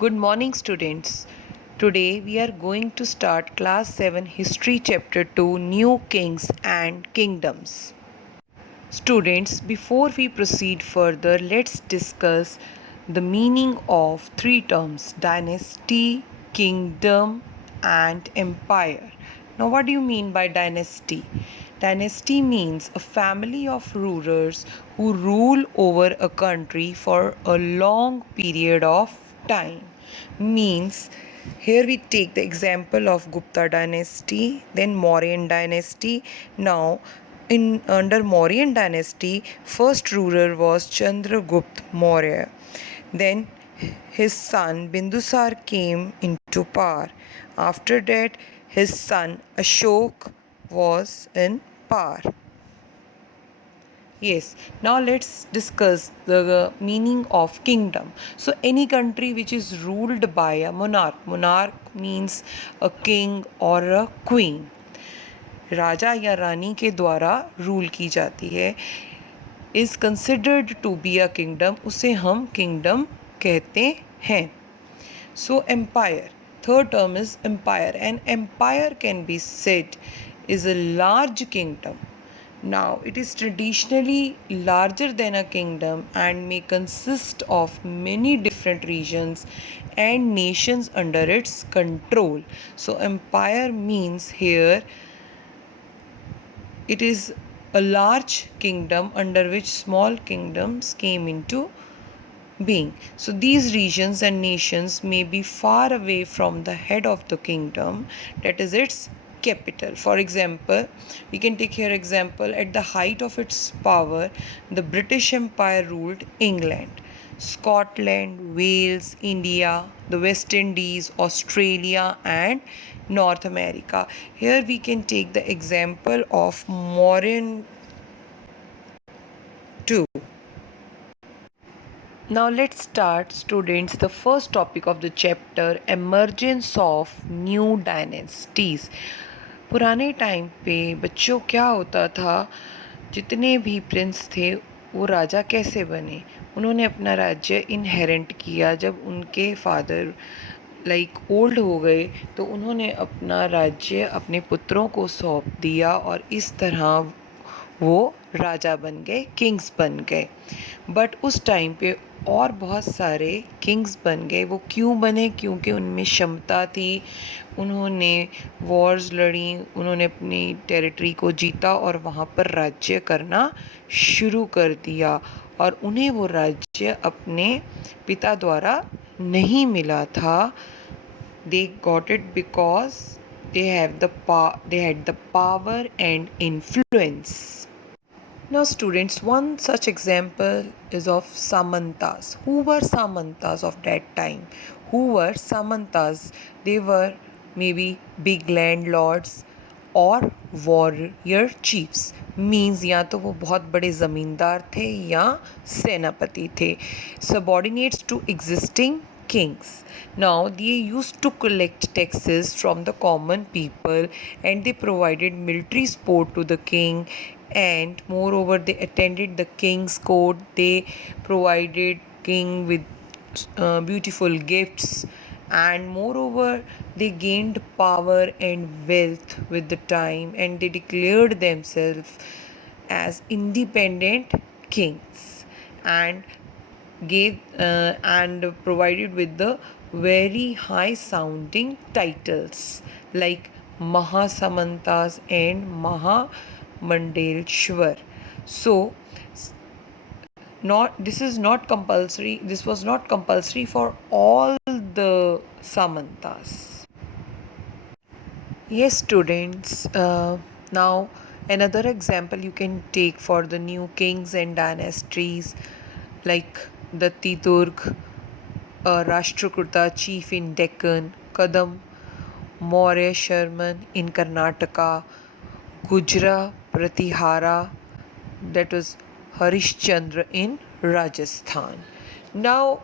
Good morning, students. Today we are going to start Class 7 History Chapter 2 New Kings and Kingdoms. Students, before we proceed further, let's discuss the meaning of three terms: dynasty, kingdom, and empire. Now, what do you mean by dynasty? Dynasty means a family of rulers who rule over a country for a long period of time. Means here we take the example of Gupta dynasty, then Mauryan dynasty. Now in under Mauryan dynasty, first ruler was Chandragupta Maurya. Then his son Bindusar came into power. After that, his son Ashok was in power. Yes, now let's discuss the meaning of kingdom. So, any country which is ruled by a monarch, monarch means a king or a queen. राजा या रानी के द्वारा rule की जाती है, is considered to be a kingdom, उसे हम kingdom कहते हैं. So empire, third term is empire. An empire can be said is a large kingdom. Now, it is traditionally larger than a kingdom and may consist of many different regions and nations under its control. So, empire means here it is a large kingdom under which small kingdoms came into being. So these regions and nations may be far away from the head of the kingdom, that is its capital. For example, we can take here example, at the height of its power, the British Empire ruled England, Scotland, Wales, India, the West Indies, Australia, and North America. Here we can take the example of Mauryan too. Now let's start, students, the first topic of the chapter, emergence of new dynasties. पुराने time पे बच्चों क्या होता था, जितने भी Prince थे वो राजा कैसे बने. उन्होंने अपना राज्य इनहेरेंट किया. जब उनके फादर ओल्ड हो गए तो उन्होंने अपना राज्य अपने पुत्रों को सौंप दिया और इस तरह वो राजा बन गए, किंग्स बन गए. बट उस टाइम पे और बहुत सारे किंग्स बन गए. वो क्यों बने? क्योंकि उनमें क्षमता थी, उन्होंने वॉर्स लड़ी, उन्होंने अपनी टेरिटरी को जीता और वहाँ पर राज्य करना शुरू कर दिया. और उन्हें वो राज्य अपने पिता द्वारा नहीं मिला था. They got it because they had the power and influence. Now students, one such example is of Samantas. Who were Samantas of that time? Who were Samantas? They were maybe big landlords और warrior chiefs. Means या तो वो बहुत बड़े ज़मींदार थे या सेनापति थे. Subordinates to existing kings. Now they used to collect taxes from the common people and they provided military support to the king, and moreover they attended the king's court. They provided king with beautiful gifts, and moreover they gained power and wealth with the time, and they declared themselves as independent kings and gave and provided with the very high sounding titles like Mahasamantas and Mahamandaleshwar. So this was not compulsory for all the Samantas. Yes, students. Now, another example you can take for the new kings and dynasties like Datti Durg, Rashtrakuta chief in Deccan, Kadam Maurya Sharman in Karnataka, Gujra Pratihara, that was Harishchandra in Rajasthan. Now,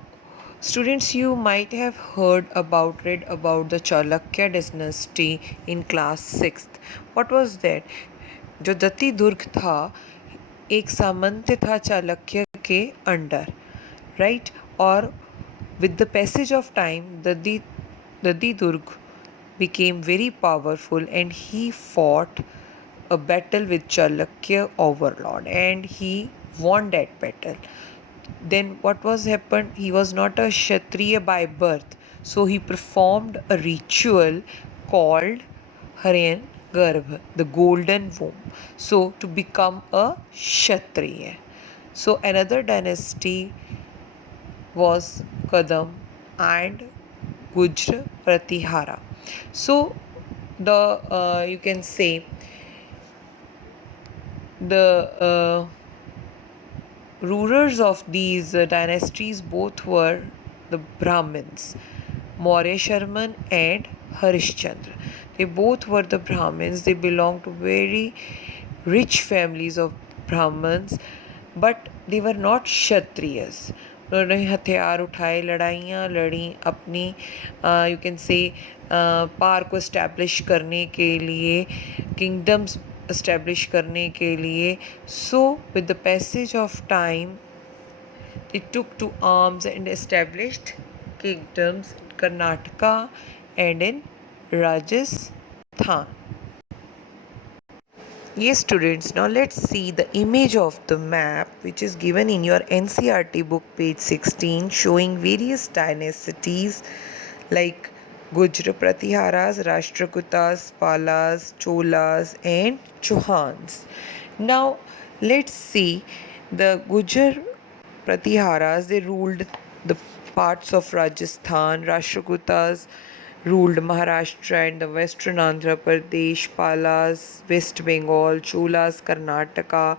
students, you might have read about the Chalukya dynasty in class 6th. What was that? जो दत्ती दुर्ग था एक सामंत था चालुक्य के under, right. और With the passage of time, Dadidurg became very powerful and he fought a battle with Chalukya overlord and he won that battle. Then what was happened? He was not a Kshatriya by birth, so he performed a ritual called Haryan Garbh, the golden womb. So to become a Kshatriya. So another dynasty was Kadam and Gujr Pratihara. So the you can say the rulers of these dynasties both were the Brahmins, Maurya Sharman and Harishchandra. They both were the Brahmins. They belonged to very rich families of Brahmins, but they were not Kshatriyas. उन्होंने हथियार उठाए, लड़ाइयाँ लड़ी अपनी you can say पार को establish करने के लिए, किंगडम्स इस्टेब्लिश करने के लिए. So with the passage of time they took to arms and established kingdoms in Karnataka and in Rajasthan. Yes, students, now let's see the image of the map which is given in your NCERT book, page 16, showing various dynasties like Gujra Pratiharas, Rashtrakutas, Palas, Cholas, and Chauhans. Now, let's see the Gujar Pratiharas. They ruled the parts of Rajasthan. Rashtrakutas ruled Maharashtra and the western Andhra Pradesh, Palas, West Bengal, Cholas, Karnataka,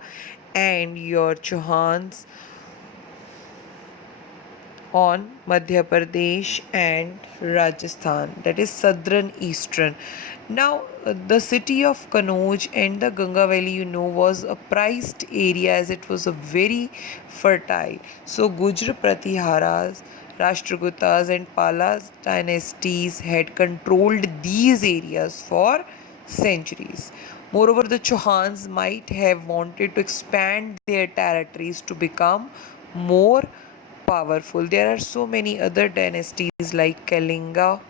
and your Chauhans on Madhya Pradesh and Rajasthan, that is southern eastern. Now, the city of Kanauj and the Ganga Valley, was a prized area as it was a very fertile. So, Gujra Pratiharas, Rashtrakutas, and Palas dynasties had controlled these areas for centuries. Moreover, the Chauhans might have wanted to expand their territories to become more powerful. There are so many other dynasties like Kalinga.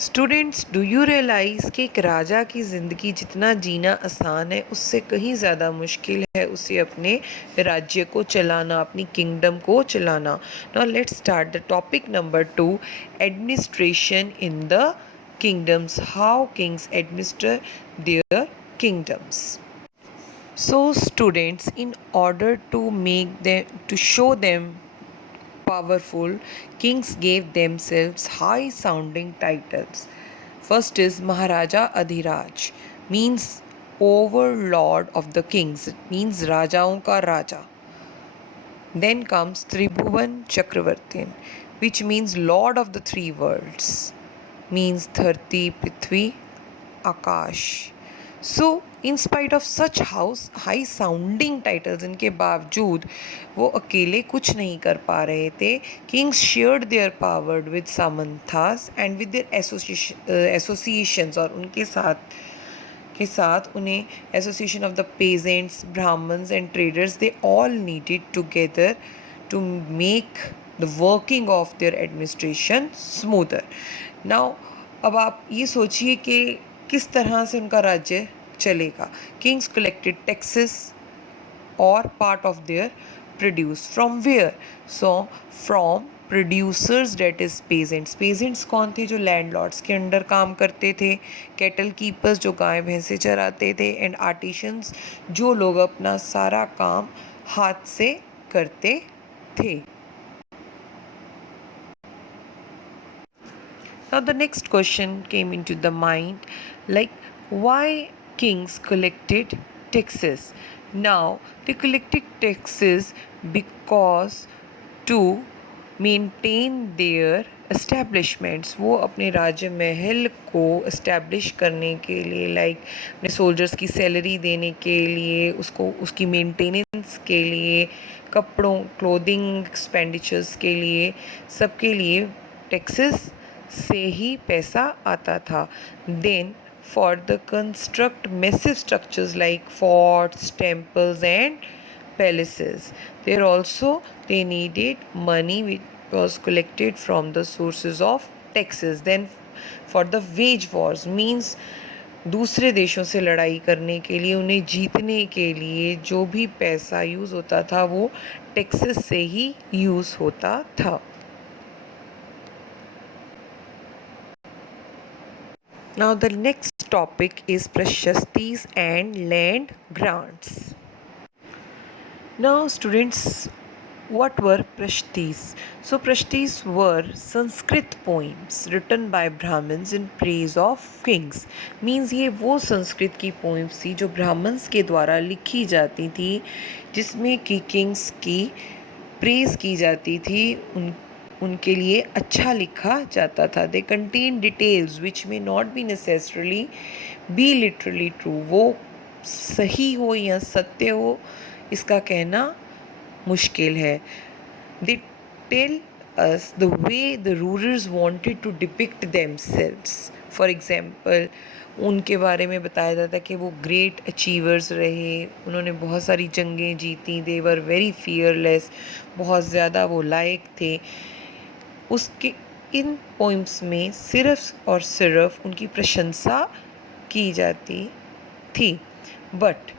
Students, do you realize कि एक राजा की ज़िंदगी जितना जीना आसान है उससे कहीं ज़्यादा मुश्किल है उसे अपने राज्य को चलाना, अपनी किंगडम को चलाना. Now let's start the topic number 2, administration in the kingdoms, how kings administer their kingdoms. So students, in order to show them powerful, kings gave themselves high sounding titles. First is Maharaja Adhiraj, means overlord of the kings, it means Rajaon ka Raja. Then comes Tribhuvan Chakravartin, which means Lord of the three worlds, means Dharti, Prithvi, Akash. So in spite of such high sounding titles, इनके बावजूद वो अकेले कुछ नहीं कर पा रहे थे. Kings shared their power with samantas and with their associations, और उनके साथ उन्हें association of the peasants, Brahmans and traders, they all needed together to make the working of their administration smoother. Now अब आप ये सोचिए कि किस तरह से उनका राज्य चलेगा. किंग्स कलेक्टेड टैक्सेस और part of their produce from where. So from producers, that is peasants. Peasants कौन थे? जो लैंडलॉर्ड्स के अंडर काम करते थे. कैटल कीपर्स, जो गाय भैंसे चराते थे. एंड आर्टिशंस, जो लोग अपना सारा काम हाथ से करते थे. Now the next question came into the mind, like why kings collected taxes. Now they collected taxes because to maintain their establishments. वो अपने राज्य महल को इस्टेब्लिश करने के लिए, लाइक अपने सोल्जर्स की सैलरी देने के लिए, उसकी मेंटेनेंस के लिए, कपड़ों क्लोथिंग एक्सपेंडिचर्स के लिए, सबके लिए टैक्सेस से ही पैसा आता था. Then for the construct massive structures like forts, temples and palaces, there also they needed money was collected from the sources of taxes. Then for the wage wars means दूसरे देशों से लड़ाई करने के लिए, उन्हें जीतने के लिए जो भी पैसा यूज़ होता था वो टैक्सेस से ही यूज़ होता था. Now the next topic is Prashastis and land grants. Now students, what were Prashtis? So Prashtis were Sanskrit poems written by Brahmins in praise of kings. Means ये वो संस्कृत की poems थी जो ब्राह्मण्स के द्वारा लिखी जाती थी, जिसमें कि किंग्स की प्रेज की जाती थी, उनके लिए अच्छा लिखा जाता था. दे कंटेन डिटेल्स विच में not be necessarily be literally true. वो सही हो या सत्य हो इसका कहना मुश्किल है. They tell us the way the rulers wanted to depict themselves. For example, उनके बारे में बताया जाता है कि वो ग्रेट अचीवर्स रहे, उन्होंने बहुत सारी जंगें जीती, दे वर वेरी फियरलेस, बहुत ज़्यादा वो लायक थे. उसके इन पोइम्स में सिर्फ और सिर्फ उनकी प्रशंसा की जाती थी. But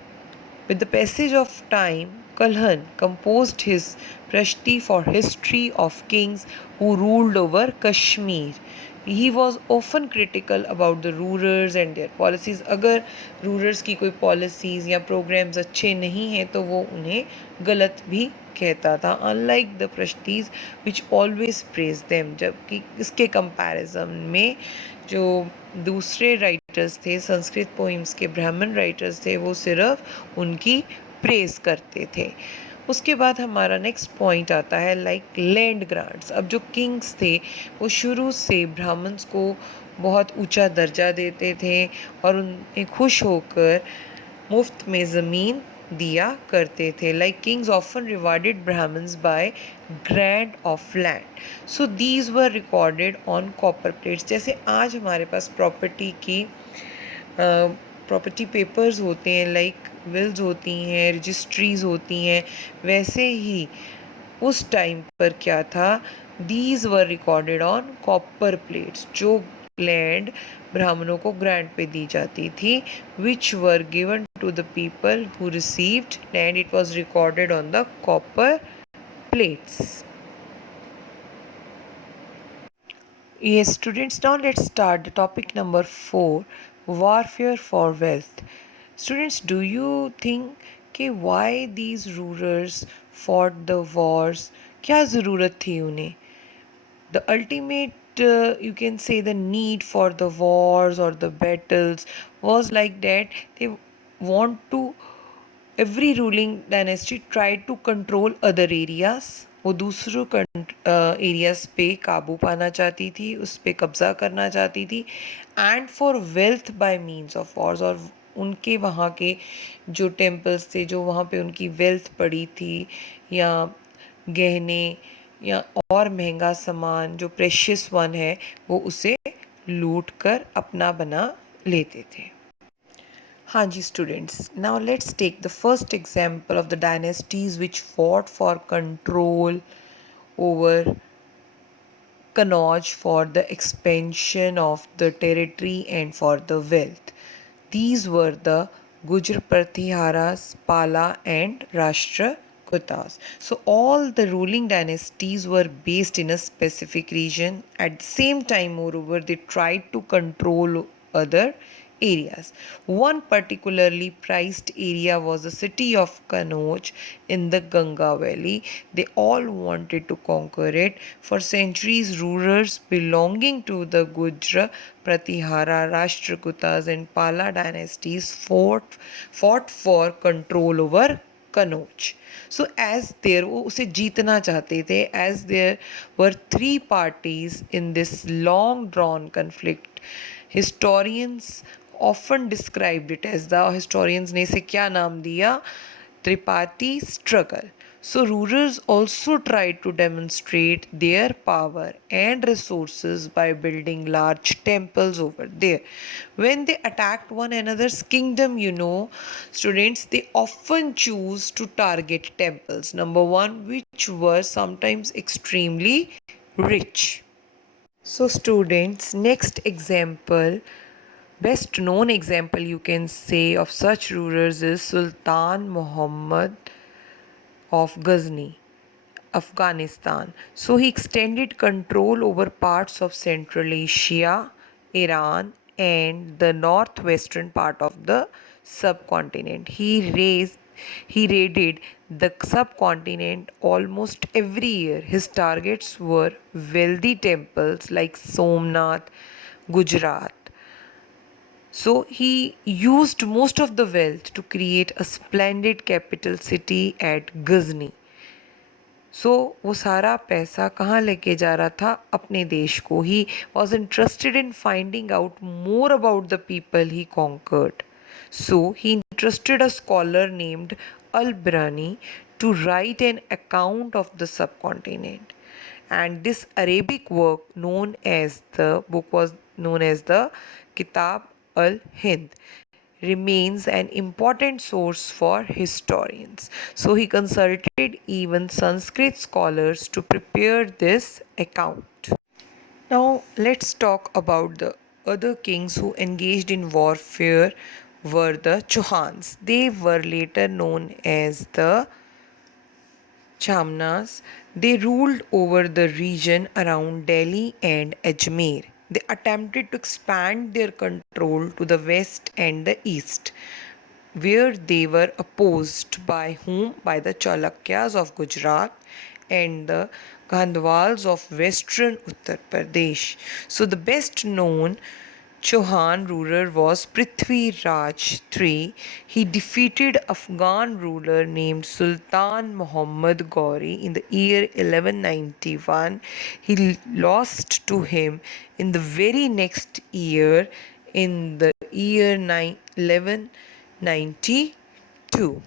with the passage of time, Kalhan composed his Prashti for history of kings who ruled over Kashmir. He was often critical about the rulers and their policies. अगर rulers की कोई policies या programs अच्छे नहीं हैं तो वो उन्हें गलत भी कहता था. Unlike the Prashtis which always praised them, जबकि इसके comparison में जो दूसरे राइटर्स थे, संस्कृत पोइम्स के ब्राह्मण राइटर्स थे, वो सिर्फ उनकी प्रेज करते थे. उसके बाद हमारा नेक्स्ट पॉइंट आता है लाइक लैंड ग्रांट्स. अब जो किंग्स थे वो शुरू से ब्राह्मण्स को बहुत ऊंचा दर्जा देते थे और उन्हें खुश होकर मुफ्त में ज़मीन दिया करते थे. Like kings often rewarded brahmans by grant of land. So these were recorded on copper plates. जैसे आज हमारे पास प्रॉपर्टी पेपर्स होते हैं, लाइक विल्स होती हैं, रजिस्ट्रीज होती हैं, वैसे ही उस टाइम पर क्या था, these were recorded on copper plates. जो लैंड ब्राह्मणों को ग्रांट पे दी जाती थी, which were given to the people who received land, it was recorded on the copper plates. Yes, students, now let's start the topic number 4, warfare for wealth. Students, do you think कि why these rulers fought the wars? क्या ज़रूरत थी उन्हें? The ultimate, you can say the need for the wars or the battles was like that they want to, every ruling dynasty tried to control other areas. वो दूसरों areas पे काबू पाना चाहती थी, उस पे कब्ज़ा करना चाहती थी. And for wealth bye means of Wars. और उनके वहाँ के जो टेम्पल्स थे, जो वहाँ पे उनकी वेल्थ पड़ी थी, या गहने या और महंगा सामान जो प्रेशियस वन है, वो उसे लूट कर अपना बना लेते थे. हाँ जी students, now let's take the first example of the dynasties which fought for control over Kannauj for the expansion of the territory and for the wealth. These were the Gujar Pratiharas, Pala and Rashtrakutas. So all the ruling dynasties were based in a specific region. At the same time, moreover, they tried to control other areas. One particularly prized area was the city of Kannauj in the Ganga Valley. They all wanted to conquer it. For centuries, rulers belonging to the Gujra, Pratihara, Rashtrakutas and Pala dynasties fought for control over Kannauj. So as there वो उसे जीतना चाहते थे, as there were three parties in this long drawn conflict, historians often described it as, the historians ने इसे क्या नाम दिया, Tripathi struggle. So rulers also tried to demonstrate their power and resources by building large temples over there. When they attacked one another's kingdom, students, they often choose to target temples. Number one, which were sometimes extremely rich. So students, next example, best known example you can say of such rulers is Sultan Muhammad of Ghazni, Afghanistan. So he extended control over parts of Central Asia, Iran, and the northwestern part of the subcontinent. He raided the subcontinent almost every year. His targets were wealthy temples like Somnath, Gujarat. So he used most of the wealth to create a splendid capital city at Ghazni. सो वो सारा पैसा कहाँ लेके जा रहा था? अपने देश को. He was interested in finding out more about the people he conquered. So he entrusted a scholar named Al-Birani to write an account of the subcontinent. And this Arabic work was known as the Kitab al-Hind, remains an important source for historians. So he consulted even Sanskrit scholars to prepare this account. Now let's talk about the other kings who engaged in warfare were the Chauhans. They were later known as the Chamnas. They ruled over the region around Delhi and Ajmer. They attempted to expand their control to the west and the east, where they were opposed by whom? By the Chalukyas of Gujarat and the Gandhwals of western Uttar Pradesh. So the best known Chauhan ruler was Prithvi Raj III. He defeated Afghan ruler named Sultan Muhammad Gauri in the year 1191. He lost to him in the very next year, in the year 1192.